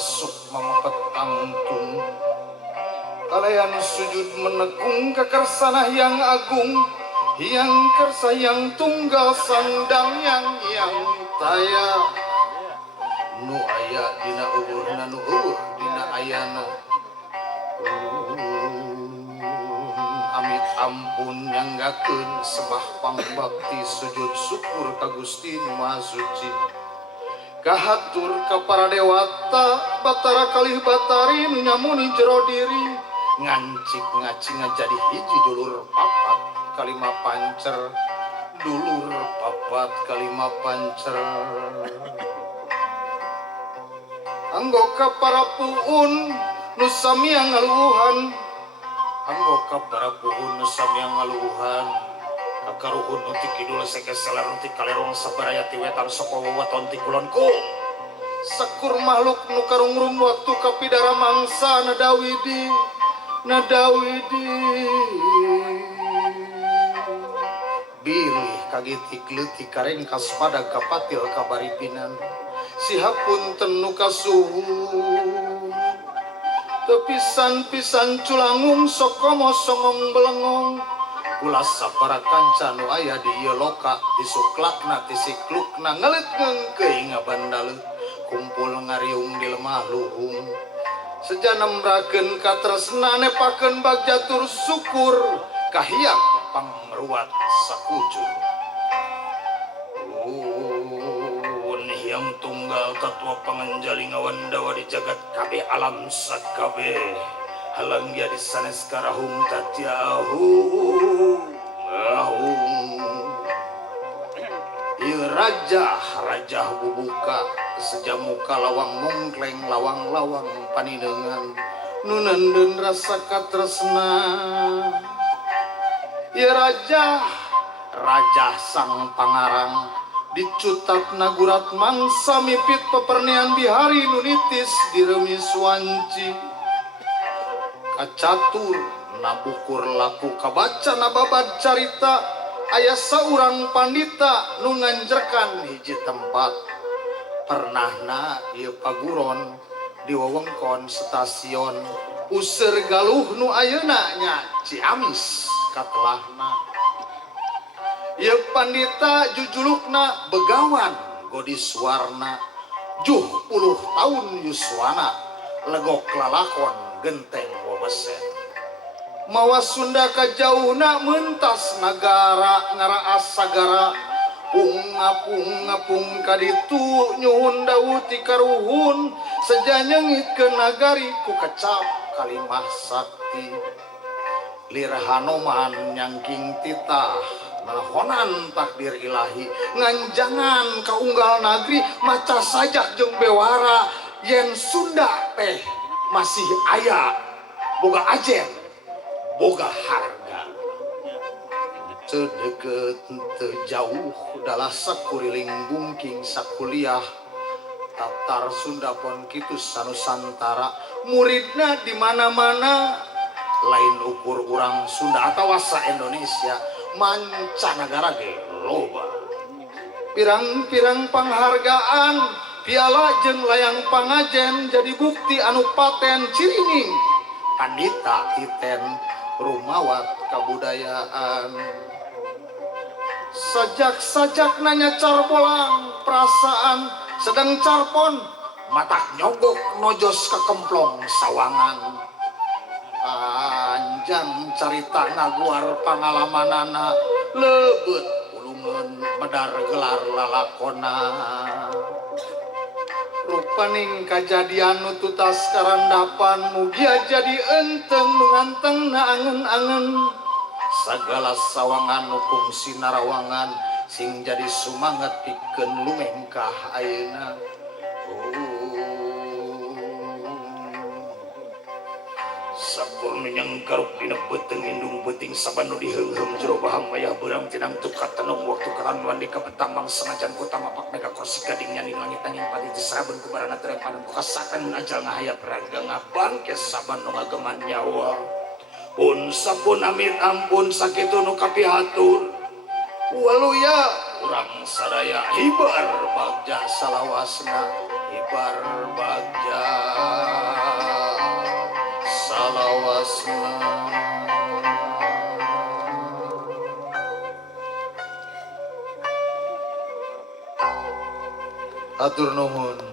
sok mamapet angtun kalian sujud menekung kekarsana yang agung yang kersa yang tunggal sandang yang taya nu aya dina eueurna nu eueuh dina ayana amit ampun nyanggakeun sembah pangbakti sujud syukur ka Gusti Nu Maha Suci kahatur ka para dewata batara kalih batari nu nyamuni jero diri ngancik ngacing jadi hiji dulur papat kalima pancer dulur papat kalima pancer anggoka para puun nu samiang ngaluhan anggoka para puun nu samiang ngaluhan kakaruhun nu ti kidul sekeseler nu ti kalerong sabaraya ti wetan saka wewaton ti kulonku sakur makhluk nu karungrum waktu kapidara mangsa nadawidi bilih kagetik leutik kareng kaspada kapatil kabaripinan sihapun tenu kasuhu tepisan-pisan culangung sokomo songong belengong ulah sapara kanca nu aya di ieu loka ti suklakna ti siklukna ngalet ngengkeuy ngabandaleut kumpul ngariung di lemah luhung sejanemrakeun katresna nepakeun bagjatur syukur kahiyang pangruat sakucur yang tunggal tatua panganjali ngawandawa di jagat kabeh alam sakabe halang jadi sanes karahung tatiahung ieu raja bubuka sejamuka lawang mungkleng lawang-lawang panideungan nu nandeun rasa katresna ieu raja sang pangarang dicutat nagurat mangsa mipit pepernian bihari nunitis diremis wanci kacatur nabukur laku kabaca nababad carita aya saurang pandita nu nganjerkan hiji tempat pernahna ieu paguron di wewengkon stasiun useur galuh nu ayeuna nya Ciamis katelahna ieu pandita jujulukna Begawan Godiswarna 70 tahun yuswana legok lalakon genteng webesen mawa Sunda kajauhna mentas nagara ngaraas sagara ngapung kaditu nyuhun dawu ti karuhun sejanyengit ke nagari ku kecap kalimah sakti lir Hanoman nyangking titah nahonan takdir ilahi nganjangan kaunggal negeri maca sajak jeung bewara yen Sunda teh masih aya boga ajen boga harga tedeket teu jauh dalah sakuriling bungking sakuliah Tatar Sunda pon kitu sanusantara muridna di mana-mana lain ukur urang Sunda atawa sa Indonesia mancanagara ge loba pirang-pirang penghargaan piala jeung layang pangajen jadi bukti anu paten cirining pandita titen rumawat kabudayaan sajak nanya carbolang perasaan sedang carpon matak nyogok nojos kekemplong sawangan panjang carita naguar pangalamanana lebet ulungan medar gelar lalakona rupaning kajadian nututas karandapan mugia jadi enteng nunganteng na angen-angen sagala sawangan hukum sinarawangan sing jadi sumanget pikeun lumengkah ayeuna sakur nyangkaruk dina beteng indung beting saban nu diheungheum jero bahang mayah beurang tinang tukat tenung waktu karanuan di kapetambang senajan kota mapak mega kursi gading nyaning langit angin pati disaben ku barana terempanan ku kasakan ajal ngahayap raga ngabang ke saban nu ngageman nyawa pun sampun amit ampun sakitu nu kapihatur waluya urang sadaya hibar bagja salawasna hibar bagja Atur nuhun.